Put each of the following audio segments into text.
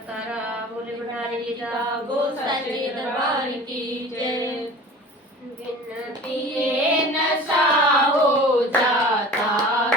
तारा बोले भंडारी जागो सच्चे दरबार की जय। बिन पिए नशा हो जाता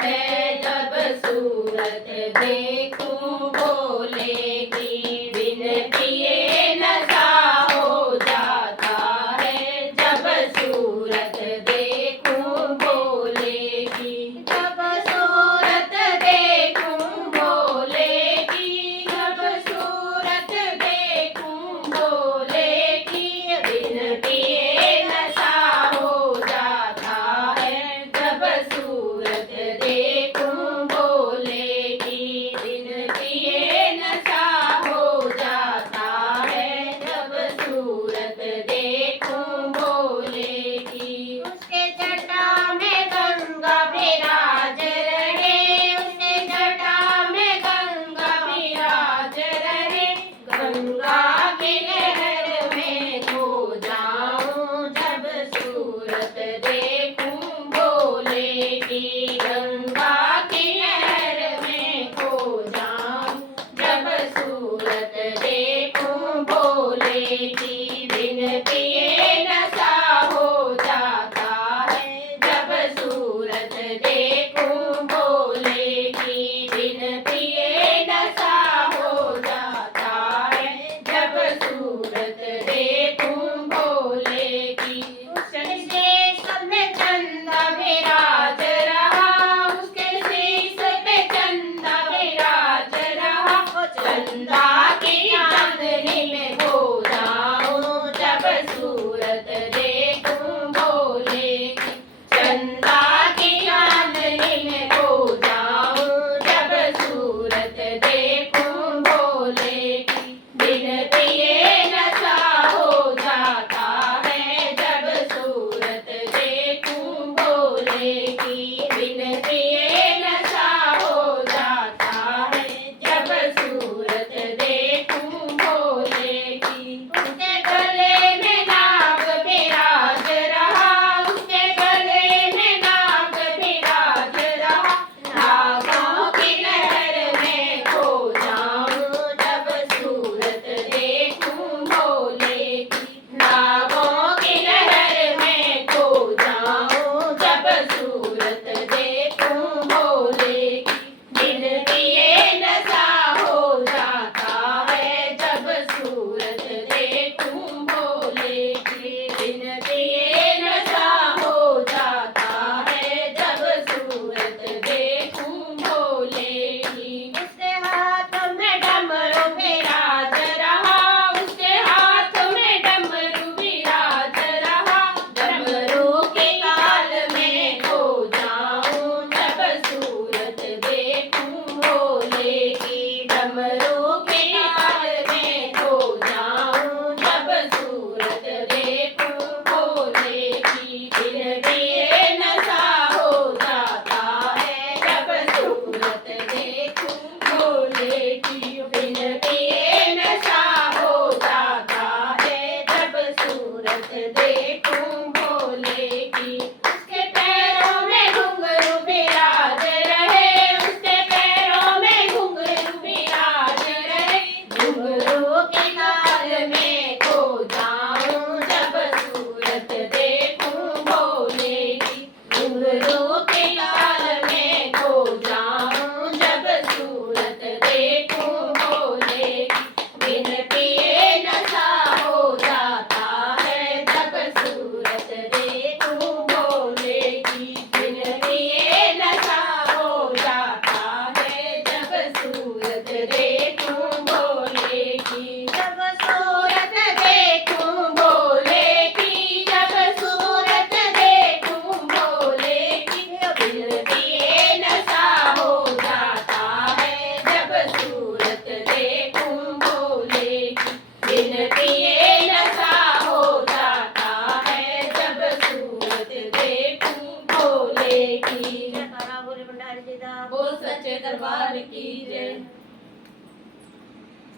है जब सूरत देखूं भोले की। बिन पिए नशा हो जाता है जब सूरत देखूं भोले की। जब सूरत देखूं भोले की, जब सूरत देखूं भोले की। बिन पिए नशा हो जाता है जब सूरत देखूं भोले की। बिन पिए नशा हो जाता है जब सूरत देखूं भोले की। उसके जटा में गंगा विराज रहे, उसके जटा में गंगा विराज रहे। गंगा की लहर में खो जाऊं जब सूरत देखूं भोले की। गंगा की लहर में खो जाऊं जब सूरत देखूं भोले की। बिन पिए नशा हो जाता है जब सूरत देखूं भोले की। बिन पिए नशा हो जाता है जब सूरत देखूं भोले की। उसके शीश में चंदा विराज रहा, उसके शीश पे चंदा विराज रहा। चंदा की चांदनी में खो जाऊं जब सूरत देखूं भोले की। चंदा की चांदनी में खो जाऊं जब सूरत देखूं भोले की। बिन पिए नशा हो जाता है जब सूरत देखूं भोले की। बिन पिए नशा हो जाता है जब सूरत देखूं भोले की। उसके गले में नाग विराज रहा, उसके गले में नाग विराज रहा। नागों की लहर में खो जाऊं जब सूरत देखूं भोले की। नागों की लहर में खो जाऊं जब सूरत देखूं भोले की। बिन पिए नशा हो जाता है जब सूरत देखूं भोले की। बिन पिए नशा हो जाता है जब सूरत देखूं भोले की। उसके हाथ में डमरू विराज रहा, उसके हाथ में डमरू विराज रहा। डमरू के ताल में खो जाऊं जब सूरत देखूं भोले की। डमरू